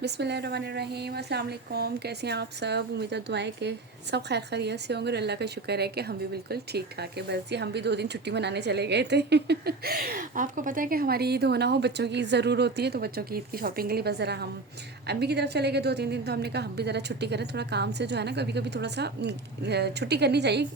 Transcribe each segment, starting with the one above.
बिस्मिल्लाहिर्रहमानिर्रहीम, अस्सलाम वालेकुम। कैसे हैं आप सब? उम्मीद है दुआएं कि सब खैर खैरियत से होंगे। अल्लाह का शुक्र है कि हम भी बिल्कुल ठीक ठाक है। बस जी हम भी 2 दिन छुट्टी मनाने चले गए थे। आपको पता है कि हमारी ईद होना हो, बच्चों की ईद ज़रूर होती है, तो बच्चों की ईद की शॉपिंग के लिए बस ज़रा हम अम्मी की तरफ चले गए 2-3 दिन। तो हमने कहा हम भी ज़रा छुट्टी करें, थोड़ा काम से जो है ना कभी कभी थोड़ा सा छुट्टी करनी चाहिए,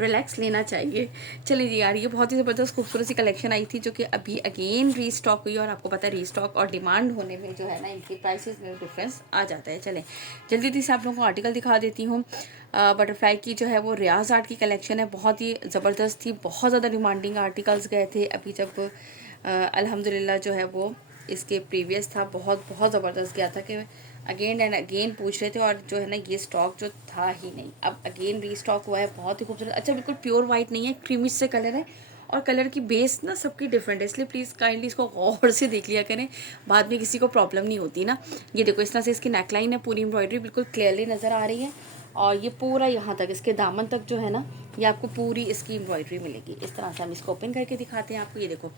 रिलैक्स लेना चाहिए। चलिए जी यार, ये बहुत ही ज़बरदस्त खूबसूरत सी कलेक्शन आई थी जो कि अभी अगेन रीस्टॉक हुई। और आपको पता है रीस्टॉक और डिमांड होने में जो है ना इनकी प्राइसेस में डिफरेंस आ जाता है। चलें जल्दी से आप लोगों को आर्टिकल दिखा देती हूँ। बटरफ्लाई की जो है वो रियाज आर्ट की कलेक्शन है, बहुत ही ज़बरदस्त थी, बहुत ज़्यादा डिमांडिंग आर्टिकल्स गए थे अभी जब अल्हम्दुलिल्लाह जो है वो इसके प्रीवियस था, बहुत बहुत ज़बरदस्त गया था कि अगेन एंड अगेन पूछ रहे थे। और जो है ना ये स्टॉक जो था ही नहीं, अब अगेन रीस्टॉक हुआ है। बहुत ही खूबसूरत, अच्छा बिल्कुल प्योर वाइट नहीं है, क्रीमिश से कलर है और कलर की बेस ना सबकी डिफरेंट है, इसलिए प्लीज़ काइंडली इसको गौर से देख लिया करें, बाद में किसी को प्रॉब्लम नहीं होती ना। ये देखो इस तरह से इसकी नेकलाइन है, पूरी एम्ब्रॉयडरी बिल्कुल क्लियरली नज़र आ रही है। और ये पूरा यहाँ तक इसके दामन तक जो है ना ये आपको पूरी इसकी एम्ब्रॉयडरी मिलेगी। इस तरह से हम इसको ओपन करके दिखाते हैं आपको। ये देखो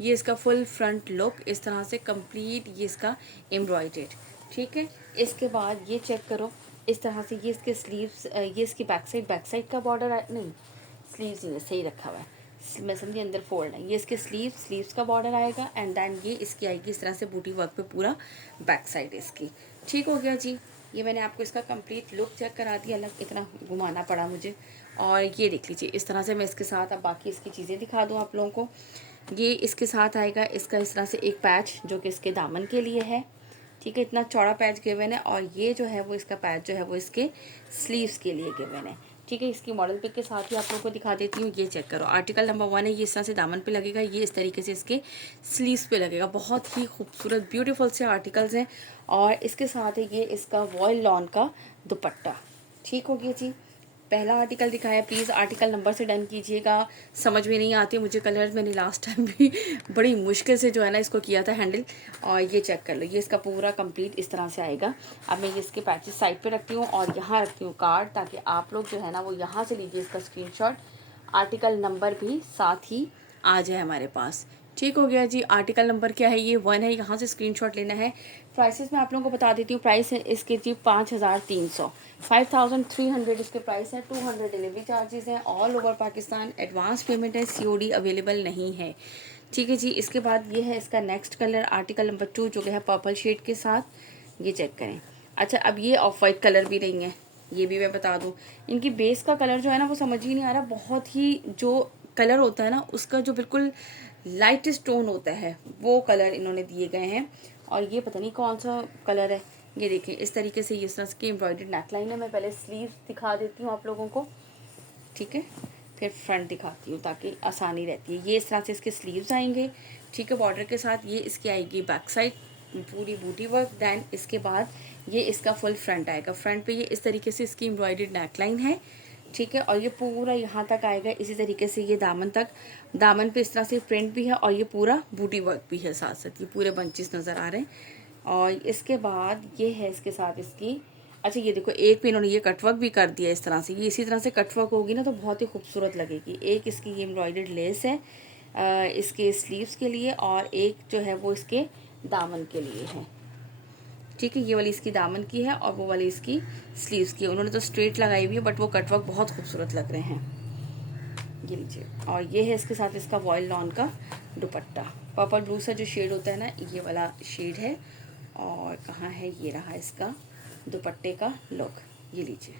ये इसका फुल फ्रंट लुक इस तरह से कंप्लीट, ये इसका एम्ब्रॉयडर्ड, ठीक है। इसके बाद ये चेक करो इस तरह से, ये इसके स्लीव्स, ये इसकी बैक साइड का बॉर्डर नहीं, स्लीव्स नहीं सही रखा हुआ है, मैं समझी अंदर फोल्ड है। ये इसके स्लीव्स का बॉर्डर आएगा एंड देन ये इसकी आएगी इस तरह से बूटी वर्क पे पूरा बैक साइड इसकी। ठीक हो गया जी, ये मैंने आपको इसका कंप्लीट लुक चेक करा दिया, अलग इतना घुमाना पड़ा मुझे। और ये देख लीजिए इस तरह से मैं इसके साथ अब बाकी इसकी चीज़ें दिखा दूँ आप लोगों को। ये इसके साथ आएगा इसका इस तरह से एक पैच जो कि इसके दामन के लिए है, ठीक है, इतना चौड़ा पैच गिवन है। और ये जो है वो इसका पैच जो है वो इसके स्लीव्स के लिए गिवन है, ठीक है। इसकी मॉडल पिक के साथ ही आप लोगों को दिखा देती हूँ। ये चेक करो आर्टिकल नंबर 1 है, ये इस तरह से दामन पे लगेगा, ये इस तरीके से इसके स्लीव्स पे लगेगा। बहुत ही खूबसूरत ब्यूटीफुल से आर्टिकल्स हैं। और इसके साथ है ये इसका वॉयल लॉन का दुपट्टा। ठीक हो गया जी, पहला आर्टिकल दिखाया। प्लीज़ आर्टिकल नंबर से डन कीजिएगा, समझ में नहीं आती मुझे कलर्स, मैंने लास्ट टाइम भी बड़ी मुश्किल से जो है ना इसको किया था हैंडल। और ये चेक कर लो, ये इसका पूरा कंप्लीट इस तरह से आएगा। अब मैं ये इसके पैचेस साइड पे रखती हूँ और यहाँ रखती हूँ कार्ड, ताकि आप लोग जो है ना वो यहाँ से लीजिए इसका स्क्रीनशॉट, आर्टिकल नंबर भी साथ ही आ जाए हमारे पास। ठीक हो गया जी, आर्टिकल नंबर क्या है, ये 1 है, यहाँ से स्क्रीनशॉट लेना है। प्राइसेस मैं आप लोगों को बता देती हूँ। प्राइस है इसके जी 5300, 5300 इसके प्राइस है। 200 डिलीवरी चार्जेस हैं, all over Pakistan. Advance payment है, COD अवेलेबल नहीं है, ठीक है जी। इसके बाद ये है इसका नेक्स्ट कलर, आर्टिकल नंबर 2 जो कि है पर्पल शेड के साथ, ये चेक करें। अच्छा अब ये ऑफ वाइट कलर भी नहीं है, ये भी मैं बता दूं। इनकी बेस का कलर जो है ना वो समझ ही नहीं आ रहा, बहुत ही जो कलर होता है ना उसका जो बिल्कुल लाइटेस्ट टोन होता है वो कलर इन्होंने दिए गए हैं। और ये पता नहीं कौन सा कलर है। ये देखिए इस तरीके से ये इस तरह की एम्ब्रॉयडर्ड नेकलाइन है। मैं पहले स्लीव दिखा देती हूँ आप लोगों को, ठीक है, फिर फ्रंट दिखाती हूँ ताकि आसानी रहती है। ये इस तरह से इसके स्लीव्स आएंगे, ठीक है, बॉर्डर के साथ। ये इसकी आएगी बैक साइड पूरी बूटी वर्क। दैन इसके बाद ये इसका फुल फ्रंट आएगा। फ्रंट पे ये इस तरीके से इसकी एम्ब्रॉयडर्ड नेकलाइन है, ठीक है। और ये पूरा यहाँ तक आएगा इसी तरीके से, ये दामन तक, दामन पे इस तरह से प्रिंट भी है और ये पूरा बूटी वर्क भी है साथ साथ, ये पूरे बंचेस नज़र आ रहे हैं। और इसके बाद ये है इसके साथ इसकी, अच्छा ये देखो एक पे इन्होंने ये कटवर्क भी कर दिया इस तरह से। ये इसी तरह से कटवर्क होगी ना तो बहुत ही खूबसूरत लगेगी। एक इसकी ये एम्ब्रॉयडर्ड लेस है इसके स्लीव्स के लिए, और एक जो है वो इसके दामन के लिए है, ठीक है। ये वाली इसकी दामन की है और वो वाली इसकी स्लीव्स की है। उन्होंने तो स्ट्रेट लगाई हुई है बट वो कटवर्क बहुत खूबसूरत लग रहे हैं। ये लीजिए, और ये है इसके साथ इसका वॉयल लॉन का दुपट्टा। पर्पल ब्लू सा जो शेड होता है ना ये वाला शेड है। और कहाँ है, ये रहा इसका दुपट्टे का लुक। ये लीजिए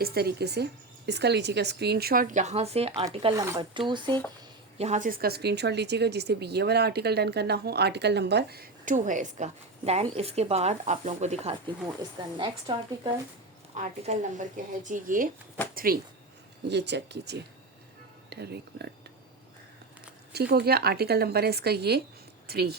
इस तरीके से इसका लीजिएगा स्क्रीनशॉट, यहाँ से आर्टिकल नंबर 2 से यहाँ से इसका स्क्रीनशॉट लीजिएगा जिससे भी ये वाला आर्टिकल डन करना हो। आर्टिकल नंबर 2 है इसका। दैन इसके बाद आप लोगों को दिखाती हूँ इसका नेक्स्ट आर्टिकल। आर्टिकल नंबर क्या है जी, ये 3, ये चेक कीजिए, एक मिनट, ठीक हो गया। आर्टिकल नंबर है इसका ये 3।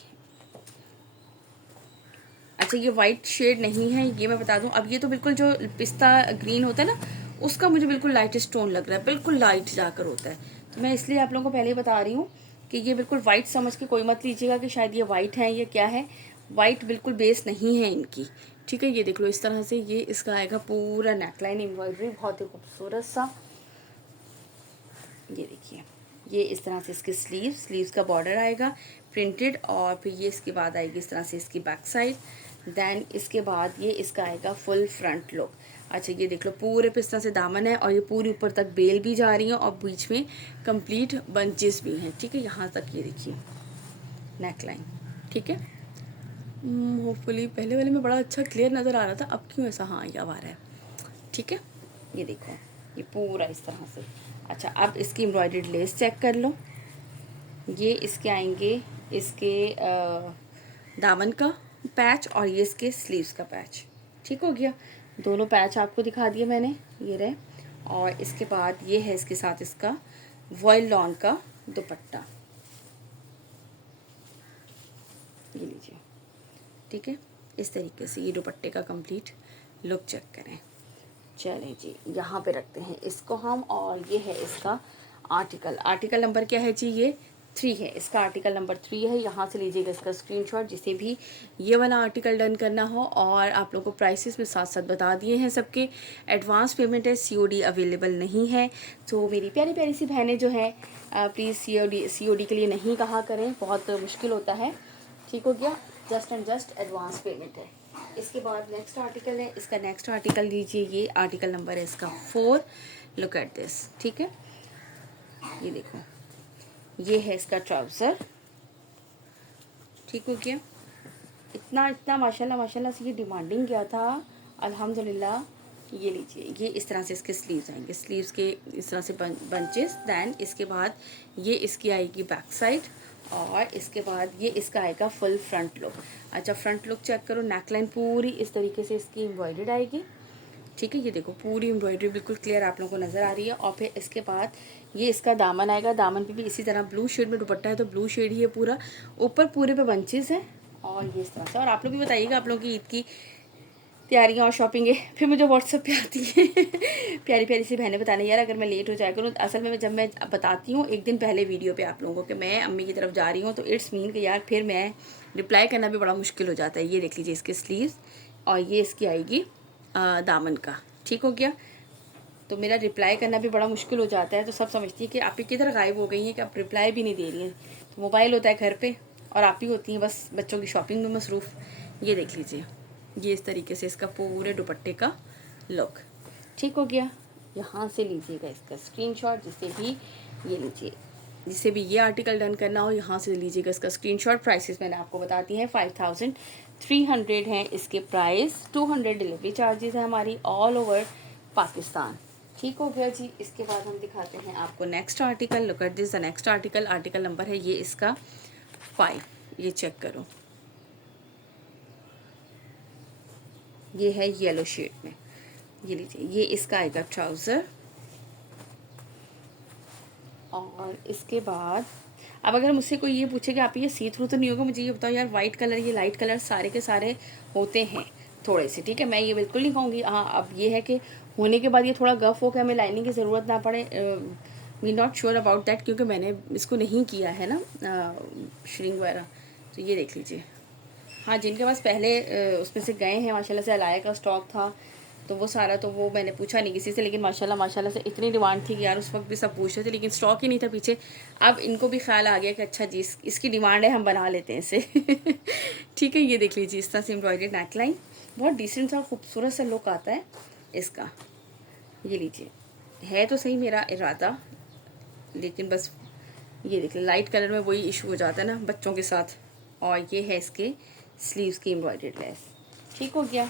अच्छा ये वाइट शेड नहीं है, ये मैं बता दूं। अब ये तो बिल्कुल जो पिस्ता ग्रीन होता है ना उसका मुझे बिल्कुल लाइटेस्ट टोन लग रहा है, बिल्कुल लाइट जाकर होता है। तो मैं इसलिए आप लोगों को पहले ही बता रही हूँ कि ये बिल्कुल वाइट समझ के कोई मत लीजिएगा कि शायद ये वाइट है या क्या है। वाइट बिल्कुल बेस नहीं है इनकी, ठीक है। ये देख लो इस तरह से ये इसका आएगा पूरा नेकलाइन एम्ब्रॉयडरी, बहुत ही खूबसूरत सा। ये देखिए ये इस तरह से इसके स्लीव्स का बॉर्डर आएगा प्रिंटेड। और फिर ये इसके बाद आएगी इस तरह से इसकी बैक साइड। देन इसके बाद ये इसका आएगा फुल फ्रंट लुक। अच्छा ये देख लो पूरे पे इस तरह से दामन है और ये पूरी ऊपर तक बेल भी जा रही है और बीच में कंप्लीट बंचेस भी हैं, ठीक है। यहाँ तक ये देखिए नेक लाइन, ठीक है। होपफुली पहले वाले में बड़ा अच्छा क्लियर नज़र आ रहा था, अब क्यों ऐसा, हाँ ये अब आ रहा है, ठीक है। ये देखो ये पूरा इस तरह से। अच्छा अब इसकी एम्ब्रॉयडर्ड लेस चेक कर लो। ये इसके आएंगे इसके दामन का पैच और ये इसके स्लीव्स का पैच, ठीक हो गया। दोनों पैच आपको दिखा दिए मैंने, ये रहे। और इसके बाद ये है इसके साथ इसका वॉयल लॉन का दुपट्टा, ये लीजिए, ठीक है। इस तरीके से ये दुपट्टे का कंप्लीट लुक चेक करें। चलें जी, यहाँ पे रखते हैं इसको हम। और ये है इसका आर्टिकल नंबर क्या है जी, ये 3 है, इसका आर्टिकल नंबर 3 है। यहाँ से लीजिएगा इसका स्क्रीनशॉट जिसे भी ये वाला आर्टिकल डन करना हो। और आप लोगों को प्राइसेस में साथ साथ बता दिए हैं सबके। एडवांस पेमेंट है, COD अवेलेबल नहीं है। तो मेरी प्यारी प्यारी सी बहनें जो है प्लीज़ COD के लिए नहीं कहा करें, बहुत मुश्किल होता है, ठीक हो गया। Just and just advance payment है। इसके बाद नेक्स्ट आर्टिकल है, इसका नेक्स्ट आर्टिकल लीजिए, ये आर्टिकल नंबर है इसका 4। लुक एट दिस, ठीक है। ये देखो ये है इसका ट्राउज़र, ठीक हो गया। इतना इतना माशाल्लाह माशाल्लाह से ये डिमांडिंग गया था, अल्हम्दुलिल्लाह। ये लीजिए, ये इस तरह से इसके स्लीव्स आएंगे, स्लीव्स के इस तरह से बंचेस। दैन इसके बाद ये इसकी आएगी बैक साइड और इसके बाद ये इसका आएगा फुल फ्रंट लुक। अच्छा फ्रंट लुक चेक करो, नेकलाइन पूरी इस तरीके से इसकी एम्ब्रॉयडर्ड आएगी, ठीक है। ये देखो पूरी एम्ब्रॉयडरी बिल्कुल क्लियर आप लोगों को नज़र आ रही है। और फिर इसके बाद ये इसका दामन आएगा, दामन पे भी इसी तरह ब्लू शेड में दुपट्टा है तो ब्लू शेड ही है पूरा, ऊपर पूरे पे बंचेस है और ये इस तरह से। और आप लोग भी बताइएगा आप लोगों की ईद की तैयारियाँ और शॉपिंग है, फिर मुझे व्हाट्सएप पे आती है प्यारी प्यारी सी बहनें बताने, यार अगर मैं लेट हो जाया करूँ। असल में जब मैं बताती हूँ एक दिन पहले वीडियो पे आप लोगों को कि मैं अम्मी की तरफ जा रही हूँ, तो इट्स मीन कि यार फिर मैं रिप्लाई करना भी बड़ा मुश्किल हो जाता है। ये देख लीजिए इसके स्लीव्स और ये इसकी आएगी दामन का, ठीक हो गया। तो मेरा रिप्लाई करना भी बड़ा मुश्किल हो जाता है, तो सब समझती है कि आप ही किधर गायब हो गई हैं कि आप रिप्लाई भी नहीं दे रही हैं। तो मोबाइल होता है घर पे और आप ही होती हैं बस बच्चों की शॉपिंग में मसरूफ़। ये देख लीजिए, ये इस तरीके से इसका पूरे दुपट्टे का लुक, ठीक हो गया। यहाँ से लीजिएगा इसका स्क्रीनशॉट, जिससे भी ये आर्टिकल डन करना हो यहाँ से लीजिएगा इसका स्क्रीनशॉट। प्राइसेस मैंने आपको बताती हैं, 5300 हैं इसके प्राइस। 200 डिलीवरी चार्जेस है हमारी ऑल ओवर पाकिस्तान, ठीक हो गया जी। इसके बाद हम दिखाते हैं आपको next article. Look at this, the next article number है ये इसका 5। ये चेक करो, ये है येलो शेड में। ये लीजिए, ये इसका आएगा ट्राउज़र। और इसके बाद अब अगर मुझसे कोई ये पूछे कि आप ये सी थ्रू तो नहीं होगा, मुझे ये बताओ यार, वाइट कलर ये लाइट कलर सारे के सारे होते हैं थोड़े से, ठीक है। मैं ये बिल्कुल नहीं कहूँगी। हाँ अब ये है कि होने के बाद ये थोड़ा गफ हो के हमें लाइनिंग की ज़रूरत ना पड़े, we not sure about that, क्योंकि मैंने इसको नहीं किया है ना श्रिंक वगैरह। तो ये देख लीजिए, हाँ जिनके पास पहले उसमें से गए हैं माशाल्लाह से, अलाया का स्टॉक था तो वो सारा, तो वो मैंने पूछा नहीं किसी से, लेकिन माशाल्लाह से इतनी डिमांड थी कि यार उस वक्त भी सब पूछ रहे थे, लेकिन स्टॉक ही नहीं था पीछे। अब इनको भी ख्याल आ गया कि अच्छा जी इसकी डिमांड है, हम बना लेते हैं इसे ठीक है। ये देख लीजिए इस तरह से एम्ब्रॉयडर्ड नेकलाइन, बहुत डिसेंट सा खूबसूरत सा लुक आता है इसका। ये लीजिए, है तो सही मेरा इरादा, लेकिन बस ये देखिए लाइट कलर में वही इशू हो जाता है ना बच्चों के साथ। और ये है इसके स्लीव्स की एम्ब्रॉयडर्ड लेस, ठीक हो गया।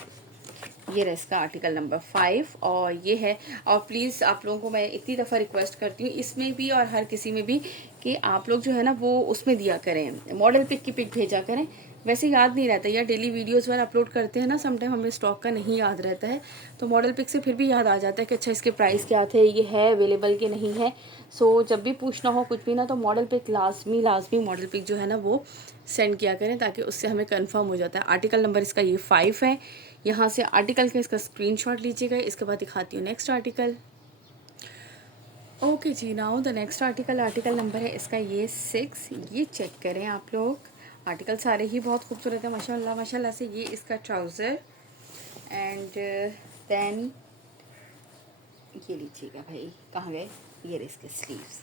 ये रहा इसका आर्टिकल नंबर 5। और ये है, और प्लीज़ आप लोगों को मैं इतनी दफ़ा रिक्वेस्ट करती हूँ इसमें भी और हर किसी में भी कि आप लोग जो है ना वो उसमें दिया करें, मॉडल पिक की पिक भेजा करें। वैसे याद नहीं रहता यार, डेली वीडियोस वगैरह अपलोड करते हैं ना, समटाइम हमें स्टॉक का नहीं याद रहता है, तो मॉडल पिक से फिर भी याद आ जाता है कि अच्छा इसके प्राइस क्या थे, ये है अवेलेबल कि नहीं है। सो जब भी पूछना हो कुछ भी ना, तो मॉडल पिक लाजमी मॉडल पिक जो है ना वो सेंड किया करें, ताकि उससे हमें कंफर्म हो जाता है। आर्टिकल नंबर इसका ये 5 है। यहाँ से आर्टिकल का इसका स्क्रीनशॉट लीजिएगा। इसके बाद दिखाती हूँ नेक्स्ट आर्टिकल। ओके जी, now the next article number है इसका ये 6। ये चेक करें आप लोग, आर्टिकल सारे ही बहुत खूबसूरत है माशाल्लाह से। ये इसका ट्राउज़र एंड देन ये लीजिएगा भाई, कहाँ गए, ये रहे इसके स्लीव्स,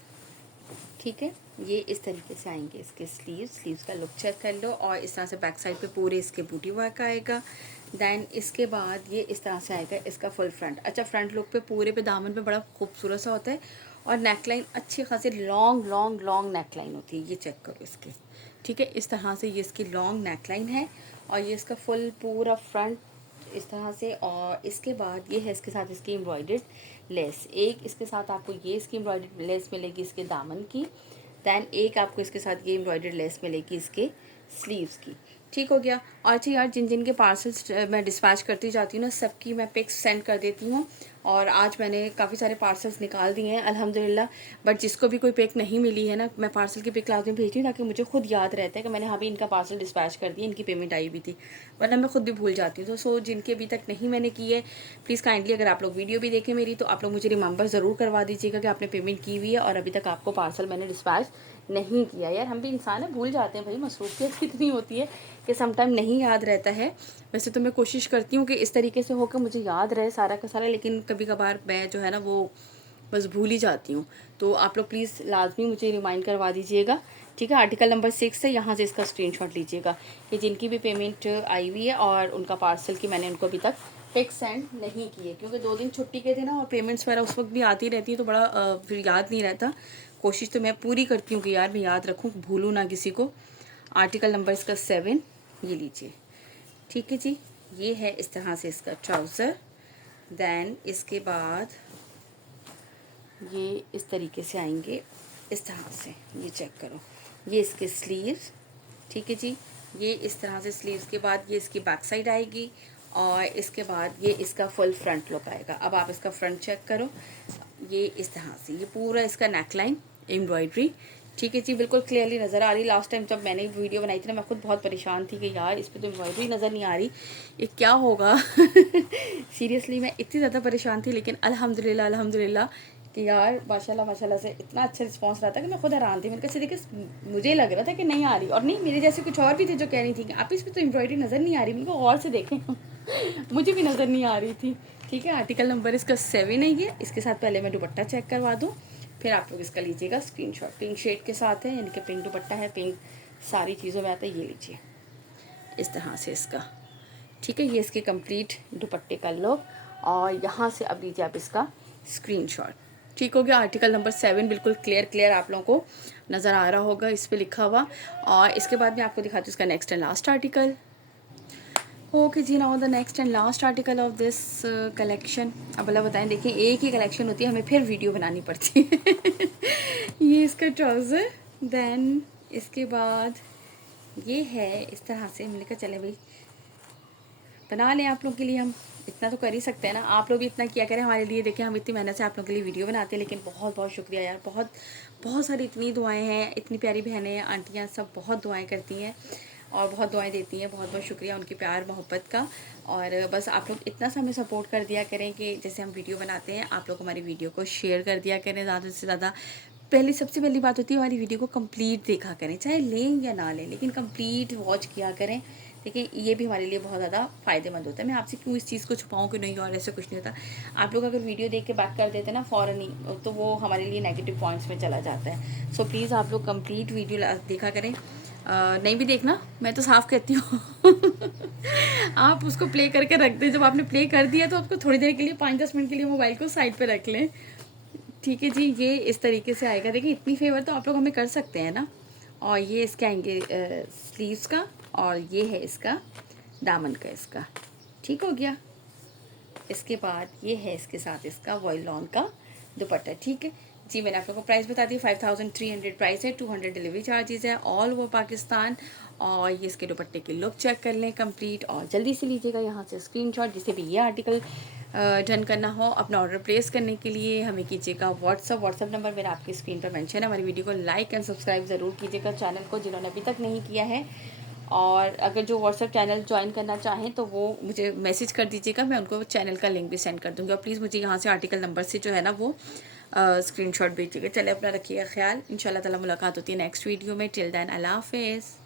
ठीक है, ये इस तरीके से आएंगे इसके स्लीव्स का लुक चेक कर लो। और इस तरह से बैक साइड पे पूरे इसके बूटी वर्क आएगा। देन इसके बाद ये इस तरह से आएगा इसका फुल फ्रंट। अच्छा, फ्रंट लुक पे पूरे पे दामन पे बड़ा खूबसूरत सा होता है और नेकलाइन अच्छी खासी लॉन्ग लॉन्ग लॉन्ग नेकलाइन होती है, ये चेक करो इसकी। ठीक है, इस तरह से ये इसकी लॉन्ग नेकलाइन है और ये इसका फुल पूरा फ्रंट इस तरह से। और इसके बाद ये है इसके साथ इसकी एम्ब्रॉयडर्ड लेस। एक इसके साथ आपको ये इसकी एम्ब्रॉयडर्ड लेस मिलेगी इसके दामन की। दैन एक आपको इसके साथ ये एम्ब्रॉयडर्ड लेस मिलेगी इसके स्लीव्स की। ठीक हो गया। और अच्छा यार, जिन जिन के पार्सल्स मैं डिस्पैच करती जाती हूँ ना, सबकी मैं पिक्स सेंड कर देती हूँ। और आज मैंने काफ़ी सारे पार्सल्स निकाल दिए हैं अल्हम्दुलिल्लाह। बट जिसको भी कोई पिक नहीं मिली है ना, मैं पार्सल की पिक लाती हूँ भेजती हूँ ताकि मुझे खुद याद रहता है कि मैंने अभी इनका पार्सल डिस्पैच कर दिया, इनकी पेमेंट आई भी थी, वरना मैं खुद भी भूल जाती हूँ। तो सो जिनके अभी तक नहीं मैंने की है, प्लीज़ काइंडली अगर आप लोग वीडियो भी देखें मेरी, तो आप लोग मुझे रिमेंबर ज़रूर करवा दीजिएगा कि आपने पेमेंट की हुई है और अभी तक आपको पार्सल मैंने डिस्पैच नहीं किया। यार हम भी इंसान है, भूल जाते हैं भाई, मसरूफियत इतनी होती है कि समटाइम नहीं याद रहता है। वैसे तो मैं कोशिश करती हूँ कि इस तरीके से हो कि मुझे याद रहे सारा का सारा, लेकिन कभी कभार मैं जो है ना वो बस भूल ही जाती हूँ। तो आप लोग प्लीज़ लाजमी मुझे रिमाइंड करवा दीजिएगा। ठीक है, आर्टिकल नंबर 6 है, यहाँ से इसका स्क्रीनशॉट लीजिएगा कि जिनकी भी पेमेंट आई हुई है और उनका पार्सल की मैंने उनको अभी तक पिक सेंड नहीं किए, क्योंकि 2 दिन छुट्टी के थे ना और पेमेंट्स वगैरह उस वक्त भी आती रहती है, तो बड़ा फिर याद नहीं रहता। कोशिश तो मैं पूरी करती हूँ कि यार मैं याद रखूँ, भूलूँ ना किसी को। आर्टिकल नंबर इसका 7 ये लीजिए। ठीक है जी, ये है इस तरह से इसका ट्राउज़र। दैन इसके बाद ये इस तरीके से आएंगे इस तरह से, ये चेक करो, ये इसके स्लीव्स। ठीक है जी, ये इस तरह से स्लीव्स के बाद ये इसकी बैक साइड आएगी और इसके बाद ये इसका फुल फ्रंट लुक आएगा। अब आप इसका फ्रंट चेक करो, ये इस तरह से, ये पूरा इसका नेकलाइन एम्ब्रॉयडरी। ठीक है जी, बिल्कुल क्लियरली नज़र आ रही। लास्ट टाइम जब मैंने वीडियो बनाई थी ना, मैं खुद बहुत परेशान थी कि यार इस पर तो एम्ब्रॉयडरी नज़र नहीं आ रही, ये क्या होगा। सीरियसली मैं इतनी ज़्यादा परेशान थी, लेकिन अल्हम्दुलिल्लाह अल्हम्दुलिल्लाह कि यार माशाल्लाह माशाल्लाह से इतना अच्छा रिस्पांस रहा था कि मैं खुद हैरान थी। मैंने कहा देखिए, मुझे लग रहा था कि नहीं आ रही, और नहीं, मेरे जैसे कुछ और भी थे जो कह रही थी कि आप इस पर तो एम्ब्रॉयडरी नज़र नहीं आ रही। मेरे को और से देखें। मुझे भी नज़र नहीं आ रही थी। ठीक है, आर्टिकल नंबर इसका 7 है ये। इसके साथ पहले मैं दुपट्टा चेक करवा दूँ, फिर आप लोग इसका लीजिएगा स्क्रीनशॉट। पिंक शेड के साथ है, यानी कि पिंक दुपट्टा है, पिंक सारी चीज़ों में आता है। ये लीजिए इस तरह से इसका। ठीक है, ये इसके कंप्लीट दुपट्टे का लुक। और यहाँ से अब लीजिए आप इसका स्क्रीनशॉट। ठीक हो गया, आर्टिकल नंबर 7 बिल्कुल क्लियर आप लोगों को नज़र आ रहा होगा इस पर लिखा हुआ। और इसके बाद मैं आपको दिखाती हूँ इसका next and last article. Okay जी, now the next and last article of this collection. अब अल्लाह बताएं, देखिए एक ही कलेक्शन होती है, हमें फिर वीडियो बनानी पड़ती है। ये इसका ट्राउज़र। देन इसके बाद ये है इस तरह से। मैंने कहा चले भाई बना लें आप लोग के लिए, हम इतना तो कर ही सकते हैं ना, आप लोग भी इतना किया करें हमारे लिए। देखिए हम इतनी मेहनत से आप लोगों के लिए वीडियो बनाते हैं, लेकिन बहुत बहुत शुक्रिया यार, बहुत बहुत सारी इतनी दुआएं हैं, इतनी प्यारी बहनें आंटियाँ सब बहुत दुआएं करती हैं और बहुत दुआएं देती हैं। बहुत बहुत शुक्रिया उनकी प्यार मोहब्बत का। और बस आप लोग इतना सा हमें सपोर्ट कर दिया करें कि जैसे हम वीडियो बनाते हैं, आप लोग हमारी वीडियो को शेयर कर दिया करें ज़्यादा से ज़्यादा। सबसे पहली बात होती है हमारी वीडियो को कंप्लीट देखा करें, चाहे लें या ना लें, लेकिन कंप्लीट वॉच किया करें। देखिए ये भी हमारे लिए बहुत ज़्यादा फ़ायदेमंद होता है। मैं आपसे क्यों इस चीज़ को छुपाऊँ कि नहीं, और ऐसे कुछ नहीं होता। आप लोग अगर वीडियो देख के बैक कर देते हैं ना फ़ौरन ही, तो वो हमारे लिए नेगेटिव पॉइंट्स में चला जाता है। सो प्लीज़ आप लोग कंप्लीट वीडियो देखा करें। नहीं भी देखना, मैं तो साफ़ कहती हूँ। आप उसको प्ले करके रख दें, जब आपने प्ले कर दिया तो आपको थोड़ी देर के लिए 5-10 मिनट के लिए मोबाइल को साइड पे रख लें। ठीक है जी, ये इस तरीके से आएगा। देखिए इतनी फेवर तो आप लोग हमें कर सकते हैं ना। और ये इसके आएंगे स्लीव्स का, और ये है इसका दामन का इसका। ठीक हो गया। इसके बाद ये है इसके साथ इसका वॉयल लॉन का दुपट्टा। ठीक है जी, मैंने आप लोगों को प्राइस बता दी। 5300 प्राइस है, 200 डिलीवरी चार्जेस है ऑल ओवर पाकिस्तान। और ये इसके दुपट्टे की लुक चेक कर लें कंप्लीट, और जल्दी से लीजिएगा यहाँ से स्क्रीनशॉट। जिसे भी ये आर्टिकल डन करना हो, अपना ऑर्डर प्लेस करने के लिए हमें कीजिएगा व्हाट्सअप नंबर मेरा आपकी स्क्रीन पर मेंशन है। हमारी वीडियो को लाइक एंड सब्सक्राइब ज़रूर कीजिएगा चैनल को, जिन्होंने अभी तक नहीं किया है। और अगर जो व्हाट्सएप चैनल ज्वाइन करना चाहें तो वो मुझे मैसेज कर दीजिएगा, मैं उनको चैनल का लिंक भी सेंड कर दूँगी। और प्लीज़ मुझे यहाँ से आर्टिकल नंबर से जो है ना वो स्क्रीनशॉट भेजिएगा। चले अपना रखिएगा ख्याल। इंशाल्लाह ताला मुलाकात होती है नेक्स्ट वीडियो में। टिल देन अल्लाह हाफिज़।